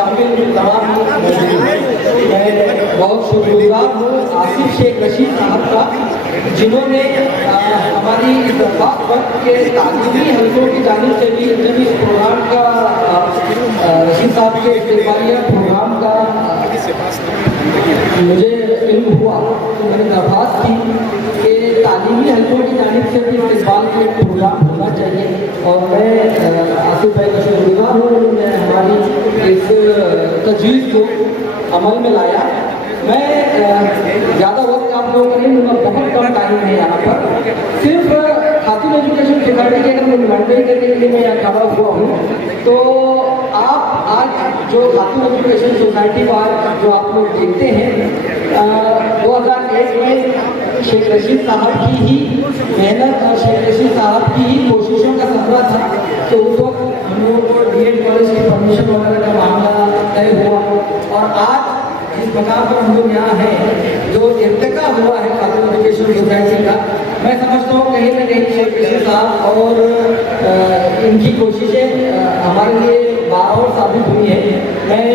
शामिल तमाम मौजूद हैं। मैं बहुत शुक्रगुजार हूँ आसिफ शेख रशीद साहब का, जिन्होंने हमारी इत्तेफाक वक्त के तालीमी हल्कों की जानिब से भी जब इस प्रोग्राम का रशीद साहब के इस्तेमालिया प्रोग्राम का मुझे इल्म हुआ तो मैंने दरख्वास्त की कि तालीमी हल्कों की जानिब से भी इस्तेमाल के प्रोग्राम होना चाहिए। और मैं आसिफ भाई का शुक्रगुजार हूँ, उन्होंने हमारी इस तजवीज़ को अमल में लाया। मैं ज़्यादा वक्त आप लोगों का नहीं लूँगा, बहुत कम टाइम है यहाँ पर। सिर्फ खातून एजुकेशन सोसाइटी के अगर नुमाइंदगी करने के लिए मैं यहाँ खड़ा हुआ हूँ, तो आप आज जो खातून एजुकेशन सोसाइटी को आज जो आप लोग देखते हैं, 2001 में शेख रशीद साहब की ही मेहनत और शेख रशीद साहब की ही कोशिशों का सफरा था। तो उस वक्त हम लोगों को DED कॉलेज की परमिशन वगैरह का मामला तय हुआ, और आज जिस मकाम पर हम लोग यहाँ हैं, जो इर्तिका हुआ है खातून एजुकेशन सोसाइटी का, मैं समझता हूँ कहीं ना कहीं शेख रशीद साहब और इनकी कोशिशें हमारे लिए बार साबित हुई है। मैं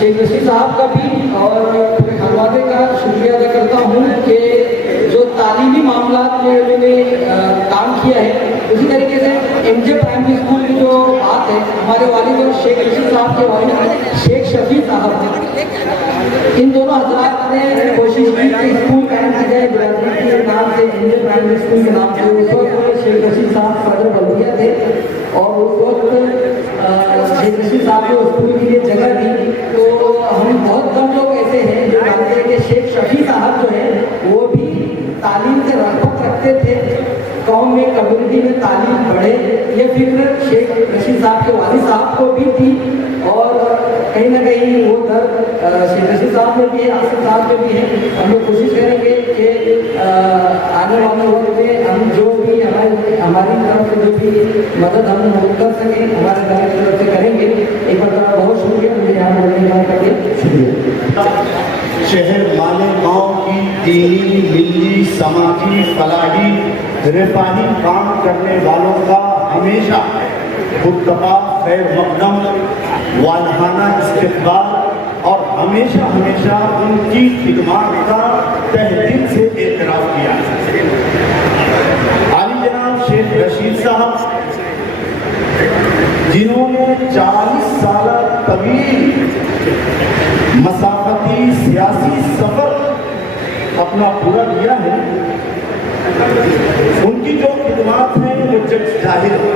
शेख रशीद साहब का भी और पूरे खानवादे का शुक्रिया अदा करता हूँ कि जो तालीमी मामला में उन्होंने काम किया है। उसी तरीके से MJ प्राइमरी स्कूल की जो बात है, हमारे वालिद और शेख रशीद साहब के वालिद शेख शफी साहब थे, इन दोनों हजरात ने कोशिश की कि स्कूल कायम किया जाए बिरादरी के नाम से, MJ प्राइमरी स्कूल के नाम से। उस वक्त शेख रशीद साहब सदर बल्दिया थे और उस वक्त शेख रशीद साहब ने स्कूल के लिए जगह दी। तो हम बहुत कम लोग ऐसे हैं जो जानते हैं कि शेख शफी साहब जो है वो भी तालीम से रग़बत रखते थे, कौम में कम्युनिटी में तालीम बढ़े, ये फिक्र शेख रशीद साहब के वालिद साहब को भी थी। और कहीं ना कहीं वो दर्द शेख रशीद साहब में भी है, आसिफ साहब में भी है। हम लोग कोशिश करेंगे कि आने वाले वक्त में हम जो भी हमारी तरफ से जो भी मदद हम कर सकें, हमारे तरफ से करेंगे। एक बार बहुत शुक्रिया, मुझे यहाँ बोलने का करके शुक्रिया। शहर मालेगांव की दीनी, मिली, समाजी, फलाही, रिफाही काम करने वालों का हमेशा खुतबा, खैर मकदम, वालहाना इस्तक़बाल और हमेशा हमेशा उनकी खिदमत का तहे दिल से एतराफ़ किया। आली जनाब शेख रशीद साहब, जिन्होंने 40 साल तवील मसाफती सियासी सफर अपना पूरा किया है, उनकी जो खिदमत है वो जग जाहिर है।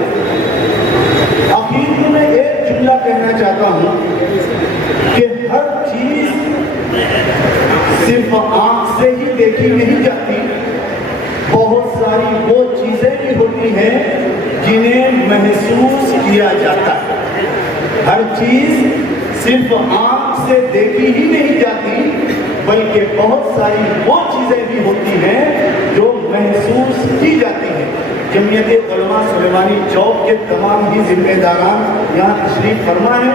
आखिर में मैं एक जुमला कहना चाहता हूँ कि हर चीज सिर्फ आंख से ही देखी नहीं जाती, बहुत सारी वो चीजें भी होती हैं जिन्हें महसूस किया जाता है। हर चीज सिर्फ आंख से देखी ही नहीं जाती, बल्कि बहुत सारी वो चीजें भी होती हैं जो महसूस की जाती हैं। जमीयत उलमा सुलेमानी चौक के तमाम ही जिम्मेदारान यहाँ तशरीफ फरमा है।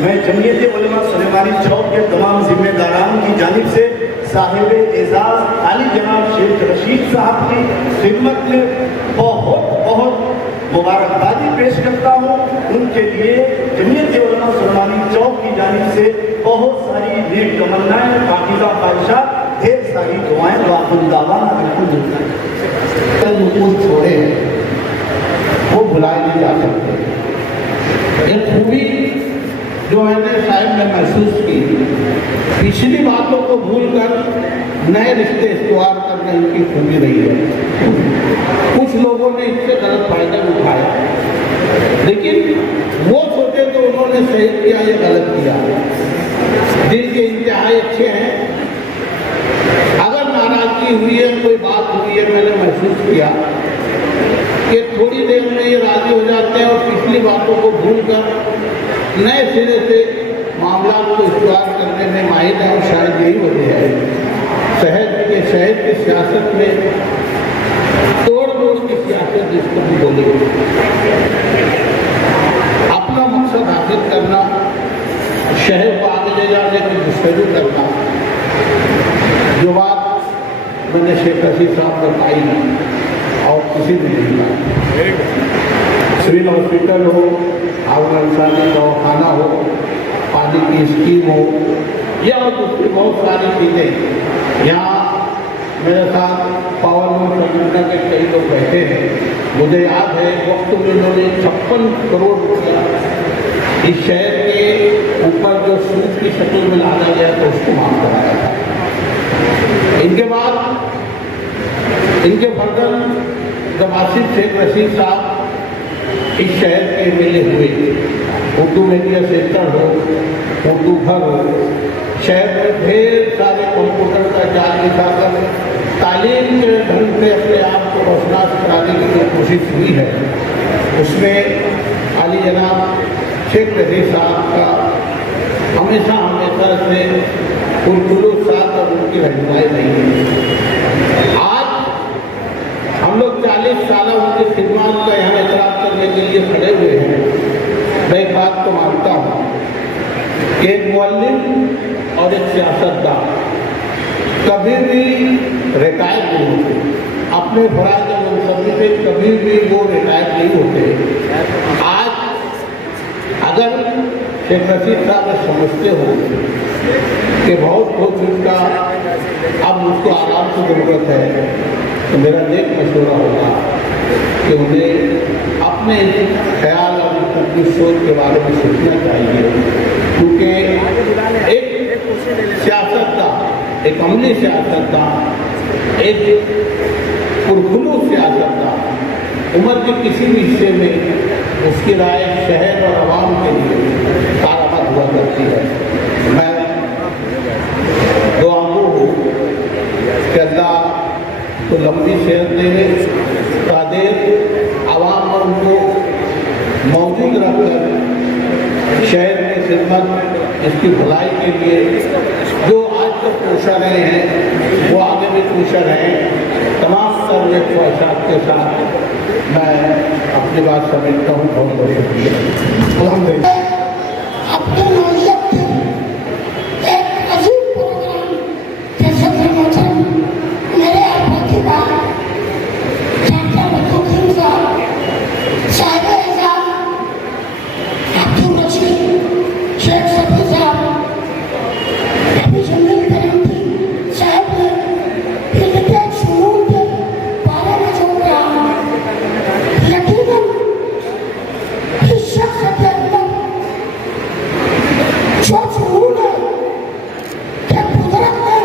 मैं जमीयत उलमा सुलेमानी चौक के तमाम जिम्मेदारान की जानिब से साहिब एजाज आली जनाब शेख रशीद साहब की खिदमत में बहुत बहुत मुबारकबादी पेश करता हूँ। उनके लिए जमीयत उलमा सुलेमानी चौक की जानिब से बहुत सारी नेक तमन्नाएं, पाकीज़ा ख्वाहिशात, ढेर सारी दुआएं छोड़े वो भुलाए नहीं जा सकते। एक खूबी जो मैंने शायद मैं महसूस की, पिछली बातों को भूलकर नए रिश्ते इस्तवार करने की खूबी रही है। कुछ लोगों ने इससे गलत फायदा उठाया, लेकिन वो सोचे तो उन्होंने सही किया या गलत किया। दिल के इंतहाई अच्छे हैं। अगर नाराजगी हुई है, कोई बात हुई है, मैंने महसूस किया कि थोड़ी देर में ये राजी हो जाते हैं और पिछली बातों को भूलकर नए सिरे से मामला को इस्तेमाल करने में माहिर है। और शायद यही वजह है शहर की सियासत में तोड़ मोड़ की सियासत जिसको भी बोली, अपना मकसद हासिल करना, शहर को आगे ले जाने की जस्तजू करना। जो बात मैंने शेख रशीद साहब ने पाई और किसी ने नहीं पाई, सिविल हॉस्पिटल हो, आउट दवाखाना हो, पानी की स्कीम हो या दूसरी बहुत सारी चीज़ें। यहाँ मेरे साथ पावर लूम संगठन के कई लोग बैठे हैं। मुझे याद है वक्त में उन्होंने 56 करोड़ रुपया इस शहर के ऊपर जो सूद की शक्ल में लाया गया तो उसको माफ कराया था। इनके बाद इनके बर्तन जब आसिफ शेख रशीद साहब इस शहर के एमएलए हुए, उर्दू मीडिया सेंटर हो, उर्दू घर हो, शहर में ढेर सारे कंप्यूटर का जाल दिखाकर तालीम के ढंग से अपने आप को रोशनास कराने की जो कोशिश हुई है, उसमें अली जनाब शेख रशीद साहब का हमेशा से पुरखुलूस साथ और उनकी रहनुमाई रही है। आज हम लोग 40 साल उनकी खिदमत का यहाँ एतराफ़ करने के लिए खड़े हुए हैं। मैं एक बात को मानता हूँ कि एक मुअल्लिम और एक सियासतदान कभी भी रिटायर नहीं होते, अपने फराज मनसबी से कभी भी वो रिटायर नहीं होते। आज अगर शेख रशीद साहब समझते हो कि बहुत हो चुका, अब उसको आराम की ज़रूरत है, तो मेरा नेक मशवरा होगा कि उन्हें अपने ख्याल और अपनी सोच के बारे में सोचना चाहिए। क्योंकि एक सियासतदान, एक अमली सियासतदान, एक पुरखुलूस सियासतदान उम्र के किसी भी हिस्से में उसकी राय शहर और आवाम के लिए कारगर हुआ करती है। मैं दुआ हूँ कि अल्लाह तो लंबी सेहत दे, कादिर आवाम और उनको मौजूद रखकर शहर में खिदमत, इसकी भलाई के लिए जो आज तक कोशा रहे हैं वो आगे भी कोशा रहें। तमाम तरह ख्वाहिशात के साथ मैं अपनी बात समझता हूँ। बहुत बहुत शुक्रिया। अल्हम्दुलिल्लाह। अपने नौजत एक अजीब प्रोग्राम जैसे प्रमोशन मेरे आपा की बात डॉक्टर बदरुद्दीन साहब, साहिब एजाज अब्दुल रशीद, शेख सफी साहब, अभी जमील करमती साहब ने इनके शुरू के बारे में जो कहा, यकीनन इस शख्स के अंदर जो जुनून है कि कुदरत ने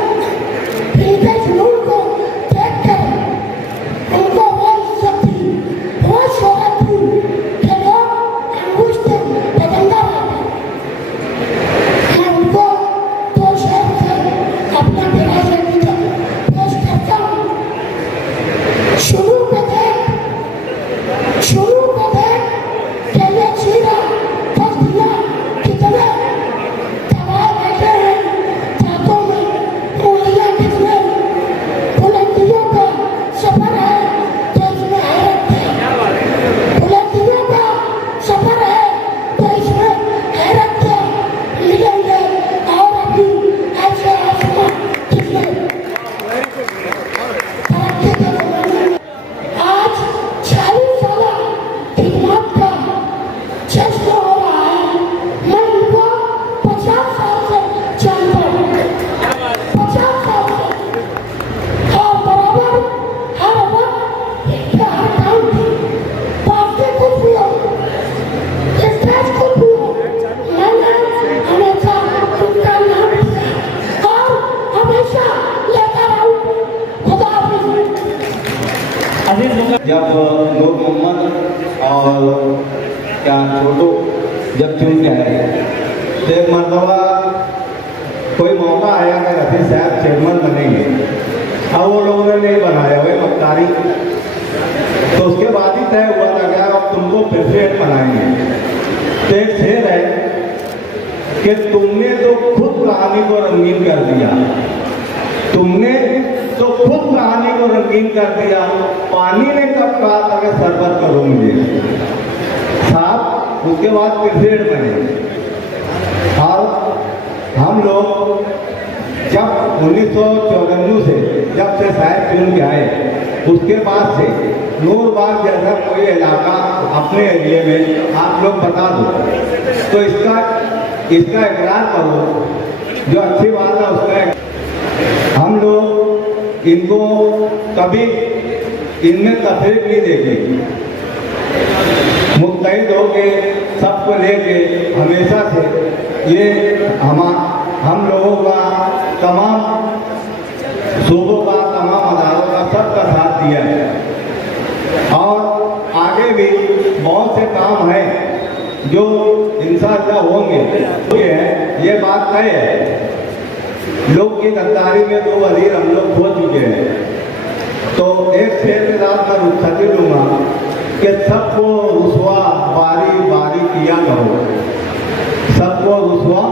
इनके जुनून को देखकर उनको वो इज्जत दी, वो शोहरत दी कि लोग अंगुष्ठ बदंगा रहते। मैं उनको दो शहर से अपना विरासत पेश करता हूँ। शुरू को देख कि ये चीरा तस्दिया कितने दबाए बैठे हैं, दांतों में उंगलियां कितने, बुलंदियों का सफर है तो इसमें हैरत है, बुलंदियों का सफर है तो इसमें हैरत है। मिलेंगे और अभी ऐसे आसमान कितने तरक्की के ज़माने में आज 40 साल खिदमत का जश्न हो रहा है। मैं उनको 50 साल से जानता हूँ, 50 साल से, और बराबर हर वक्त इनके हर काम की पार्टी कुछ भी हो, स्टेज कुछ भी हो, मैंने हमेशा उनका नाम लिया और हमेशा लेकर आऊँ। खुदा हाफिज़। जब नूर मोहम्मद और क्या छोटू जब चुन के आए तो एक मरतबा कोई मौका आया कि रफी साहब चेयरमैन बनेंगे, अब वो लोगों ने नहीं बनाया वही मक्कारी, तो उसके बाद ही तय हुआ था कि अब तुमको प्रेसिडेंट बनाएंगे। तो एक शेर है कि तुमने तो खुद कहानी को रंगीन कर दिया, तुमने तो खुद कहानी को रंगीन कर दिया, पानी ने कब कहा था कि सरबत करो मुझे साहब। उसके बाद प्रेसिडेंट बने और हम लोग जब 1994 से जब से साहब चुन के आए, उसके बाद से नूरबाग जैसा कोई इलाका अपने एरिए में आप लोग बता दो तो इसका इसका इकरार करो। जो अच्छी बात है उसका हम लोग इनको कभी इनमें तफरीक नहीं देखी, मुत्तहिद होके सबको लेके हमेशा से ये हम लोगों का तमाम सूबों का, तमाम अदारों का सबका साथ दिया है और आगे भी बहुत से काम हैं जो इंशाअल्लाह होंगे। ये बात तय है। लोग की गद्दारी में 2 वजीर हम लोग खो चुके हैं, तो एक शेर के साथ मैं रुखसती लूँगा कि सबको रुसवा बारी बारी किया करो, सबको रुसवा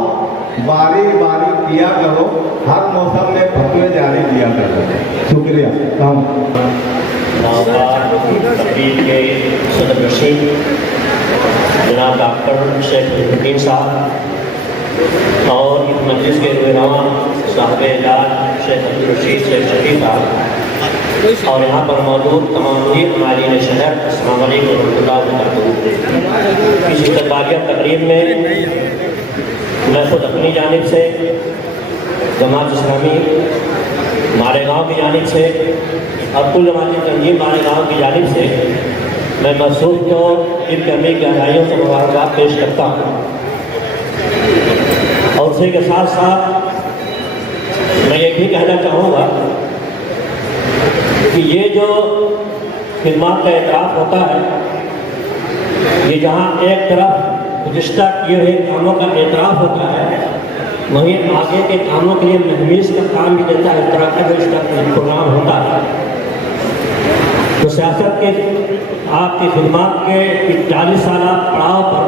बारी बारी किया करो, हर मौसम में फतवे जारी किया करो। शुक्रिया। तकरीब के सदर नशीन जनाब डॉक्टर शेख अब्दुल साहब और इस मजलिस के रुहनुमा साहब इजाज़ शेख अब्दुल रशीद शेख शफी साहब और यहाँ पर मौजूद तमाम मालिन शहर, अस्सलाम वालेकुम रहमतुल्लाहि व बरकातहू। इस इस्तक़बालिया तकरीब में मैं खुद अपनी जानिब से, जमात इस्लामी मालेगाँव की जानिब से और कुल जमाती तंजीम मालेगाँव की जानिब से मैं मसूद को इनके अमी गहराइयों से मुबारकबाद पेश करता हूँ और उसी के साथ साथ मैं ये भी कहना चाहूँगा कि ये जो खिदमत का एतराफ़ होता है, ये जहाँ एक तरफ गुज़िश्ता किए हुए कामों का एतराफ़ होता है, वहीं आगे के कामों के लिए महमीज़ का काम भी देता है। इस तरह का जो इसका प्रोग्राम होता है, तो सियासत के आपकी खिदमत के 40 साल पड़ाव पर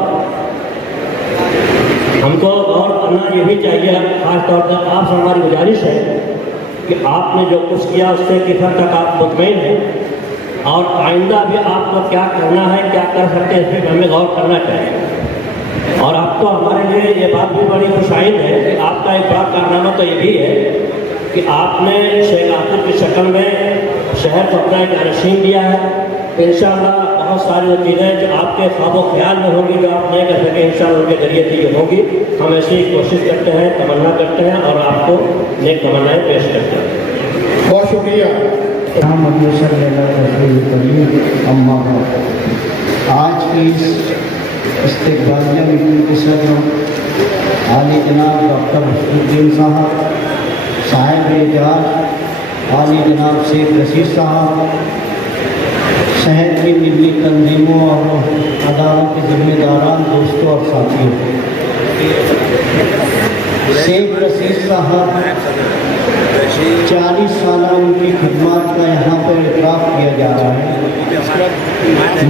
हमको गौर करना ये भी चाहिए। ख़ास तौर पर आपसे हमारी गुजारिश है कि आपने जो कुछ किया उससे किस हद तक आप मुतमईन हैं और आइंदा भी आपको क्या करना है, क्या कर सकते हैं, इस पर हमें गौर करना चाहिए। और अब तो हमारे लिए ये बात भी बड़ी खुशाइन है कि आपका एक बड़ा कारनामा तो ये भी है कि आपने शेख आसिफ की शक्ल में शहर को अपना एक जानशीन दिया है। इंशाअल्लाह बहुत सारी वो चीज़ें जो आपके ख्वाब ख्याल में होंगी, जो आप नहीं कर सके, इंशाअल्लाह उनके जरिए चीज़ें होंगी। हम ऐसी कोशिश करते हैं, तमन्ना करते हैं और आपको नेक तमन्नाएँ पेश करते हैं। बहुत शुक्रिया। अम्मा आज की इस इस्तक़बालिया मीटिंग के सदर आली जनाब डॉक्टर हसनुद्दीन साहब, साहिब इजाज़ आली जनाब शेख रशीद साहब, शहर की मिली तंजीमों और अदालत के जिम्मेदारान, दोस्तों और साथियों, शेख रशीद साहब 40 साल उनकी खिदमत का यहाँ पर इतराफ़ किया जा रहा है।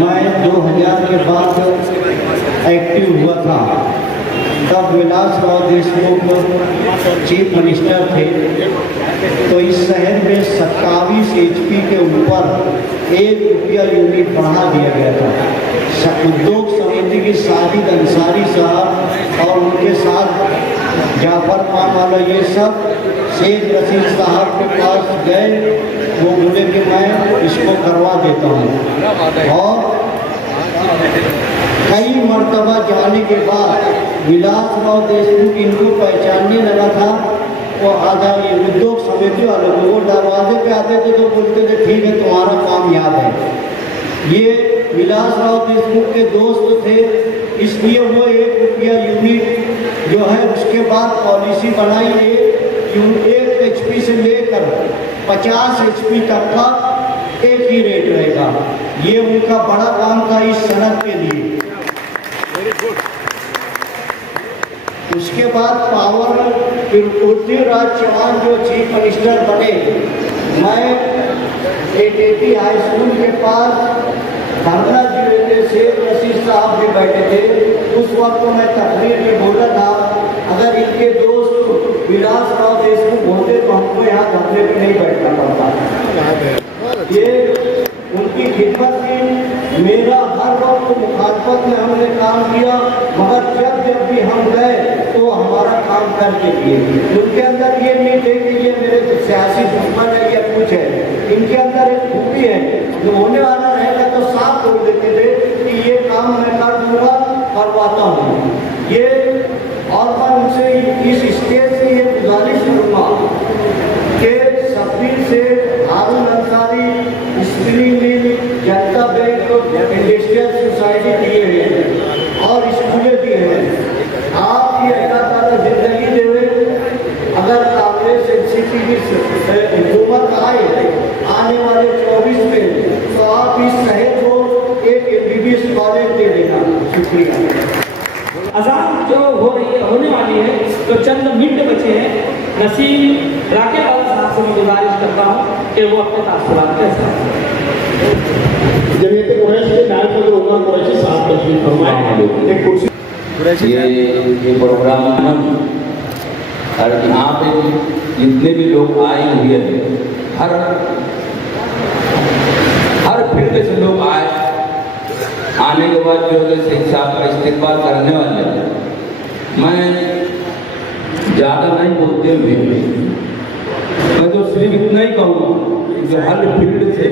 मैं 2000 के बाद एक्टिव हुआ था, तब विलासराव देशमुख चीफ मिनिस्टर थे, तो इस शहर में 27 HP के ऊपर 1 रुपया यूनिट बढ़ा दिया गया था। उद्योग समिति की साजिद अंसारी साहब और उनके साथ जाफर खान वाला ये सब शेख रशीद साहब के पास गए, वो बोले कि मैं इसको करवा देता हूँ। और कई मरतबा जाने के बाद विलासराव देशमुख इनको पहचानने लगा था। वो आधा ये उद्योग समिति वाले वो दरवाजे पे आते थे तो बोलते थे ठीक है तुम्हारा काम याद है। ये विलासराव देशमुख के दोस्त थे, इसलिए वो 1 रुपया यूनिट जो है उसके बाद पॉलिसी बनाई 1 HP से लेकर 50 HP तक का एक ही रेट रहेगा। ये उनका बड़ा काम था इस सनद के लिए। उसके बाद पावर पृथ्वीराज चौहान जो चीफ मिनिस्टर बने, मैं ATT हाई स्कूल के पास धरना दिए थे, शेख रशीद साहब भी बैठे थे। उस वक्त मैं तकरीर में बोला था अगर इनके दोस्त विलासराव देशमुख होते तो हमको यहाँ धरने में नहीं बैठना पड़ता। ये उनकी खिदमत की, मेरा हर वक्त मुखालफत में हमने काम किया, मगर जब भी हम गए तो हमारा काम करके किए। उनके अंदर ये नहीं थे कि ये मेरे सियासी दुश्मन है या कुछ है। इनके अंदर एक खूबी है, जो होने वाला रहेगा तो साफ बोल देते थे कि ये काम मैं कर दूंगा, करवाता हूँ। ये और तो चंद मिनट बचे हैं। नसीम राकेश वाला साहब से मैं गुजारिश करता हूँ कि वो अपने तासुरात के साथ जमीयत कुरैश के नायब सदर उमर कुरैशी साहब तशरीफ फरमाए। एक कुर्सी ये प्रोग्राम और यहाँ पे जितने भी लोग आए हुए हैं, हर फील्ड से लोग आए, आने के बाद जो है शेख साहब का इस्तेमाल करने वाले हैं। मैं ज़्यादा नहीं बोलते हुए मैं तो सिर्फ इतना ही कहूँगा कि हर फील्ड से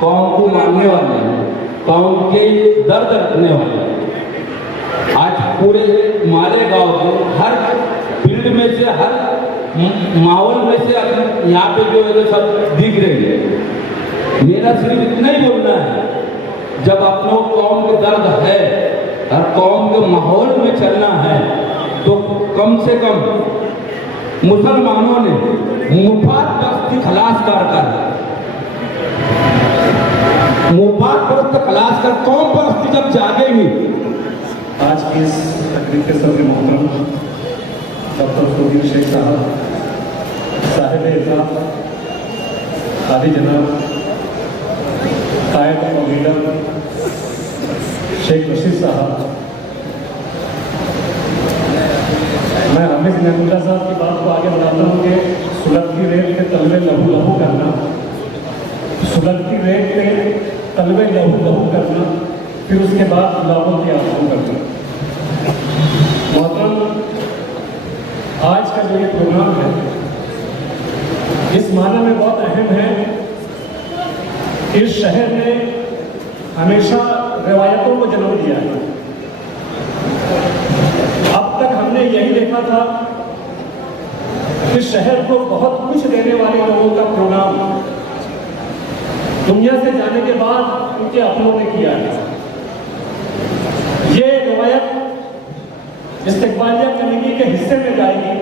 कौम को मानने वाले हैं, कौम के दर्द रखने वाले हैं। आज पूरे मालेगांव में हर फील्ड में से, हर माहौल में से यहाँ पे जो है सब दिख रहे हैं। मेरा सिर्फ इतना ही बोलना है, जब अपनों कौम के दर्द है और कौम के माहौल में चलना है तो कम से कम मुसलमानों ने मुफाद परस्ती खलास कर मुफाद परस्त खलास कर कौम परस्ती जब जागेगी। आज की इस तकरीब के सदर मोहतरम डॉक्टर फुदीन शेख साहब, साहिब इज़्ज़त कादी जनाब कायद और लीडर शेख रशीद साहब, मैं हामिद नहमुल्लाह साहब की बात को आगे बढ़ाता हूँ कि सुलगती रेत के तलवे लहू लहू करना, सुलगती रेत के तलवे लहू लहू करना, फिर उसके बाद गुलाबों की आंसू करना। मोहतरम, आज का जो ये प्रोग्राम है इस मायने में बहुत अहम है। इस शहर ने हमेशा रिवायतों को जन्म दिया है। अब तक हमने यही देखा था कि शहर को बहुत कुछ देने वाले लोगों का प्रोग्राम दुनिया से जाने के बाद उनके अपनों ने किया है। ये रिवायत इस्तिकबालिया कमेटी के हिस्से में जाएगी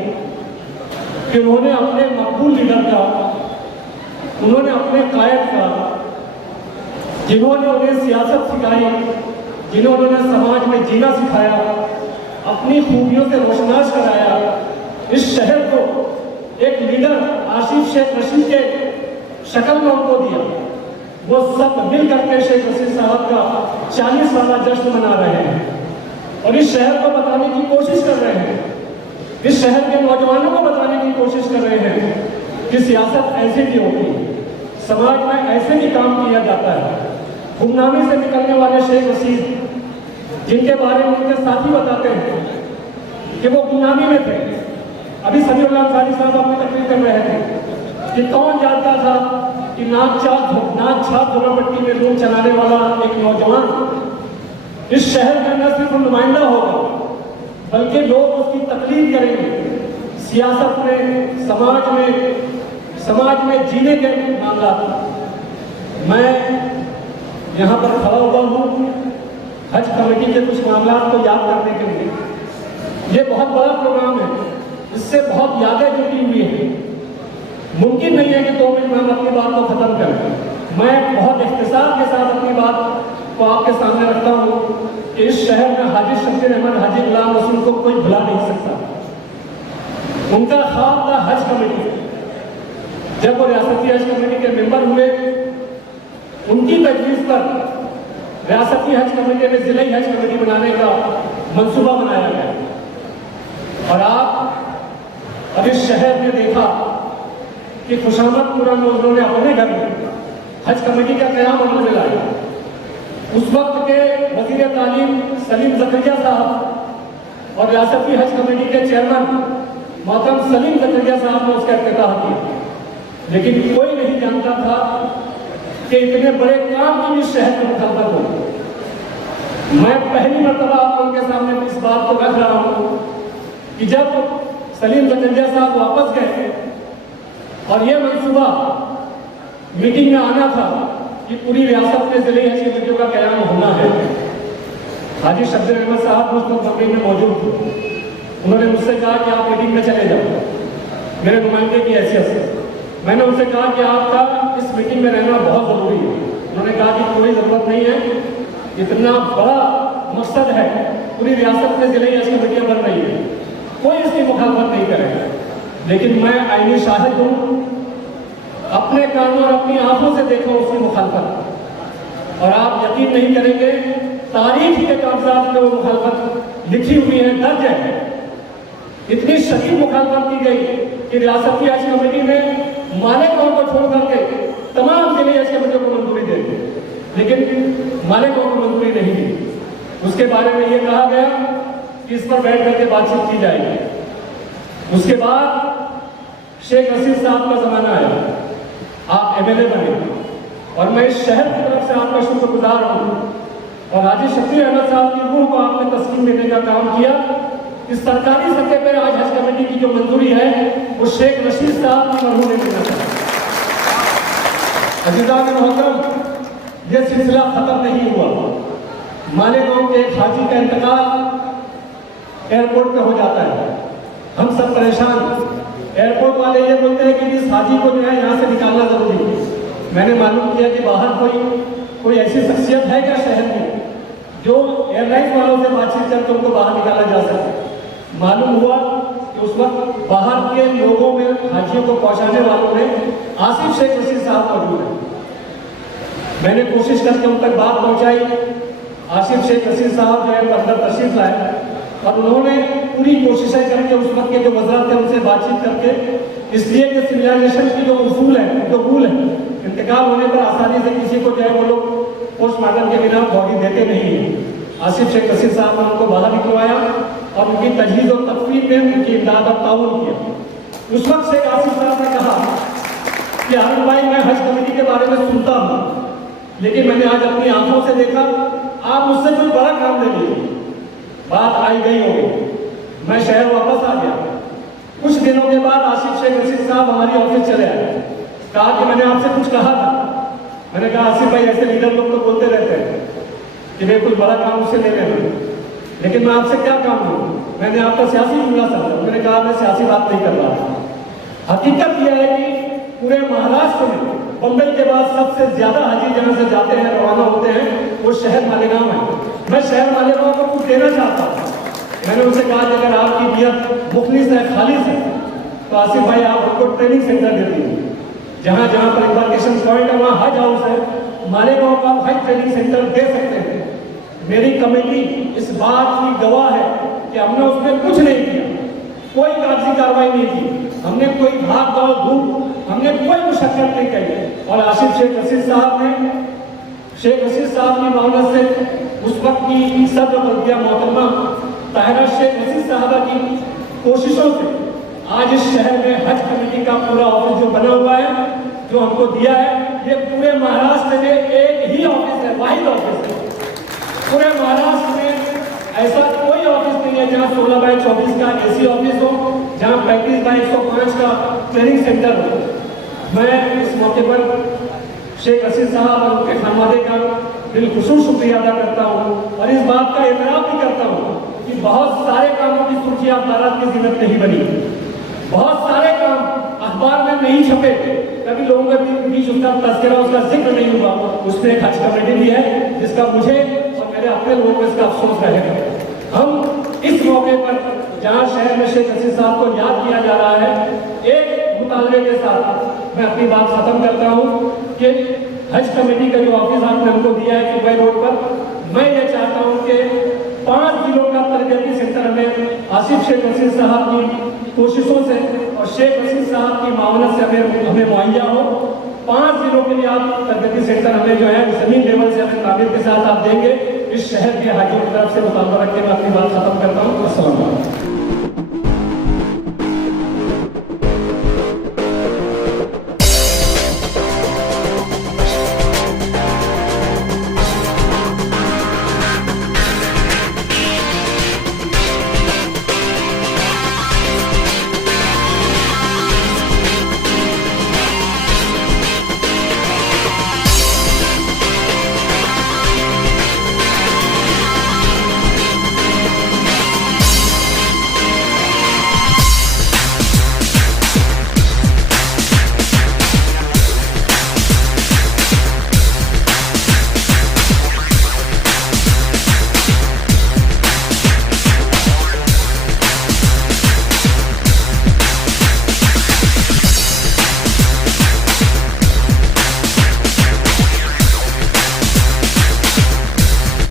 कि उन्होंने अपने मकबूल लीडर का, उन्होंने अपने कायद का, जिन्होंने उन्हें सियासत सिखाई, जिन्होंने उन्हें समाज में जीना सिखाया, अपनी खूबियों से रोशनास कराया, इस शहर को एक लीडर आसिफ शेख रशीद के शक्ल में उनको दिया। वो सब मिल करके शेख रशीद साहब का 40 साला जश्न मना रहे हैं और इस शहर को बताने की कोशिश कर रहे हैं, इस शहर के नौजवानों को बताने की कोशिश कर रहे हैं कि सियासत ऐसे भी होती है, समाज में ऐसे भी काम किया जाता है। गुमनामी से निकलने वाले शेख रशीद, जिनके बारे में उनके साथी बताते हैं कि वो गुमनामी में थे। अभी समीउल्लाह अंसारी साहब अपनी तकरीर कर रहे थे कि कौन जानता था कि नाक छाप झोलापट्टी में लूट चलाने वाला एक नौजवान इस शहर का न सिर्फ नुमाइंदा होगा बल्कि लोग उसकी तकलीफ करेंगे सियासत में, समाज में जीने के मामला। मैं यहाँ पर खड़ा हुआ हूँ हज कमेटी के कुछ मामला को याद करने के लिए। ये बहुत बड़ा प्रोग्राम है, इससे बहुत यादें जुड़ी हुई हैं। मुमकिन नहीं है कि 2 मिनट में हम अपनी बात को खत्म करें। मैं बहुत इख्तिसार के साथ अपनी बात को आपके सामने रखता हूँ कि इस शहर में हाजी शब्बीर अहमद हाजी गुलाम रसूल को कोई भुला नहीं सकता। उनका ख्वाब था हज कमेटी। जब वो रियासती हज कमेटी के मेंबर हुए, उनकी तजवीज़ पर रियासती हज कमेटी में जिले हज कमेटी बनाने का मंसूबा बनाया गया। और आप अब इस शहर में देखा कि खुशामदपुरा में उन्होंने अपने घर में हज कमेटी का क़याम अमल में लाया। उस वक्त के वज़ीर तालीम सलीम ज़करिया साहब और रियासती हज कमेटी के चेयरमैन मोहतरम सलीम ज़करिया साहब ने उसका इफ्तिताह किया। लेकिन कोई नहीं जानता था कि इतने बड़े काम की इस शहर में मुखालफत हो। मैं पहली मरतबा आप लोगों के सामने इस बात को रख रहा हूँ कि जब सलीम ज़करिया साहब वापस गए और ये मंसूबा मीटिंग में आना था कि पूरी रियासत में जिले हज कमेटियों का क़याम होना है। हाजी शब्बीर अहमद साहब उस वक्त बम्बई में मौजूद थे। उन्होंने मुझसे कहा कि आप मीटिंग में चले जाओ मेरे नुमाइंदे की हैसियत से। मैंने उनसे कहा कि आपका इस मीटिंग में रहना बहुत ज़रूरी है। उन्होंने कहा कि कोई ज़रूरत नहीं है, इतना बड़ा मकसद है, पूरी रियासत में जिले हज कमेटियाँ बन रही है, कोई इसकी मुखालफत नहीं करेगा, लेकिन मैं आईनी शाहिद हूँ, अपने कानों और अपनी आंखों से देखा उसकी मुखालफत। और आप यकीन नहीं करेंगे, तारीख के कागजात में वो मुखालफत लिखी हुई है, दर्ज है। इतनी शदीद मुखालफत की गई कि रियासत की हज कमेटी ने मालेगांव को छोड़ करके तमाम जिले हज कमेटियों को मंजूरी दे दी, लेकिन मालेगांव को मंजूरी नहीं दी। उसके बारे में ये कहा गया कि इस पर बैठ करके बातचीत की जाएगी। उसके बाद शेख हसीन साहब का जमाना आया, आप एमएलए बने, और मैं इस शहर की तरफ से आपका शुक्रगुजार हूँ। और हाजी शफी अहमद साहब की रूह को आपने तस्कीन देने का काम किया। इस सरकारी सतह पर आज हज कमेटी की जो मंजूरी है वो शेख रशीद साहब की मरहूम ने मिला था। अजीज़ान मोहतरम, ये सिलसिला खत्म नहीं हुआ। मालेगांव के एक हाजी का इंतकाल एयरपोर्ट पे हो जाता है, हम सब परेशान। एयरपोर्ट वाले ये बोलते हैं कि इस हाजी को जो है यहाँ से निकालना जरूरी है। मैंने मालूम किया कि बाहर कोई ऐसी शख्सियत है क्या शहर में जो एयरलाइंस वालों से बातचीत करके उनको बाहर निकाला जा सके। मालूम हुआ कि उस वक्त बाहर के लोगों में हाजियों को पहुंचाने वालों में आसिफ शेख रशीद साहब मौजूद है। मैंने कोशिश करके उन तक बात पहुंचाई। आसिफ शेख रशीद साहब जो है अंदर तशरीफ लाए और उन्होंने पूरी कोशिशें करके उस वक्त के जो वज़ीर थे उनसे बातचीत करके, इसलिए कि सिविलाइजेशन की जो उसूल है, जो रूल है, इंतकाल होने पर आसानी से किसी को जो है वो लोग पोस्टमार्टम के बिना बॉडी देते नहीं है। आसिफ शेख रशीद साहब ने उनको बाहर निकलवाया और उनकी तजहीज़ और तकफीर में उनकी इमदाद और ताउन किया। उस वक्त शेख आसिफ साहब ने कहा कि आरिफ भाई, मैं हज कमेटी के बारे में सुनता हूँ, लेकिन मैंने आज अपनी आंखों से देखा, आप मुझसे कोई बड़ा काम ले लीजिए। बात आई गई हो गई, मैं शहर वापस आ गया। कुछ दिनों के बाद आसिफ शेख रशीद साहब हमारी ऑफिस चले आए, कहा कि मैंने आपसे कुछ कहा था। मैंने कहा आसिफ भाई, ऐसे लीडर लोग तो बोलते रहते हैं कि मैं कुछ बड़ा काम उससे ले लेना, लेकिन मैं आपसे क्या काम लूँ? मैंने आपका सियासी जुमला समझा। मैंने कहा मैं सियासी बात नहीं कर रहा। हकीकत यह है कि पूरे महाराष्ट्र में बम्बई के बाद सबसे ज्यादा हाजी जहाँ से जाते हैं, रवाना होते हैं, वो शहर मालेगांव है। मैं शहर मालेगांव को कुछ देना चाहता हूँ। मैंने उनसे कहा कि अगर आपकी नियत मुखलिस है, खालिस है, तो आसिफ भाई आप उनको ट्रेनिंग सेंटर दे दीजिए। जहाँ जहाँ पर एम्बार्केशन पॉइंट है वहाँ हज हाउस है, मालेगांव का हज ट्रेनिंग सेंटर दे सकते हैं। मेरी कमेटी इस बात की गवाह है कि हमने उसमें कुछ नहीं किया, कोई कागजी कार्रवाई नहीं की, हमने कोई भाग दौड़ धूप, हमने कोई मुशक्कत नहीं करी। और आसिफ शेख रशीद साहब ने, शेख रशीद साहब की मामले से उस वक्त की सदर बल्दिया मोहतरमा ताहिरा शेख रशीद साहबा की कोशिशों से आज इस शहर में हज कमेटी का पूरा ऑफिस जो बना हुआ है, जो हमको दिया है, ये पूरे महाराष्ट्र में एक ही ऑफिस है, वाहिद ऑफिस है। पूरे महाराष्ट्र में ऐसा कोई ऑफिस नहीं है जहाँ 16/24 का एसी ऑफिस हो, जहाँ 35/105 का ट्रेनिंग सेंटर हो। मैं इस मौके पर शेख रशीद साहब और उनके खानवादे का दिलखुशूस शुक्रिया अदा करता हूँ और इस बात का एतराफ़ भी करता हूँ कि बहुत सारे कामों की सुर्खी अखबार की जिम्मत नहीं बनी, बहुत सारे काम अखबार में नहीं छपे, कभी लोगों के बीच उसका तस्करा, उसका जिक्र नहीं हुआ। उसमें एक हज कमेटी भी है जिसका मुझे और मेरे अपने लोगों को इसका अफसोस रहेगा। हम इस मौके पर जहाँ शहर में शेख रशीद साहब को याद किया जा रहा है, एक मुतालबे के साथ मैं अपनी बात खत्म करता हूँ कि हज कमेटी का जो ऑफिस आपने हमको दिया है दुबई रोड पर, मैं ये चाहता हूँ कि 5 जिलों का तरबियती सेंटर हमें आसिफ शेख रशीद साहब की कोशिशों से और शेख रशीद साहब की मावनत से हमें मुहैया हो। 5 जिलों के लिए आप तरबियती सेंटर हमें जो है जमीन लेवल से हमें तामीर के साथ आप देंगे। इस शहर के हाजियों की तरफ से मुतालबा रख के मैं अपनी बात खत्म करता हूँ। अस्सलाम वालेकुम।